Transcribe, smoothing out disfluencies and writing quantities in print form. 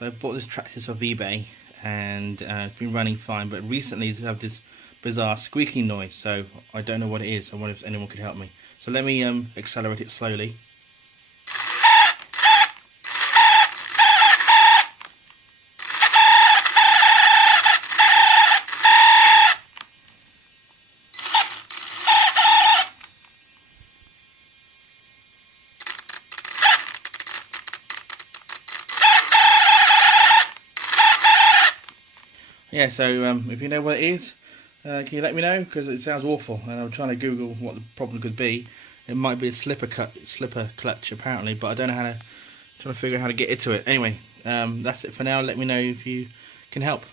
So I bought this Traxxas off eBay, and it's been running fine, but recently it's had this bizarre squeaking noise, so I don't know what it is. I wonder if anyone could help me. So let me accelerate it slowly. Yeah, so if you know what it is, can you let me know? Because it sounds awful, and I'm trying to Google what the problem could be. It might be a slipper clutch apparently, but I don't know how to. Trying to figure out how to get into it. Anyway, that's it for now. Let me know if you can help.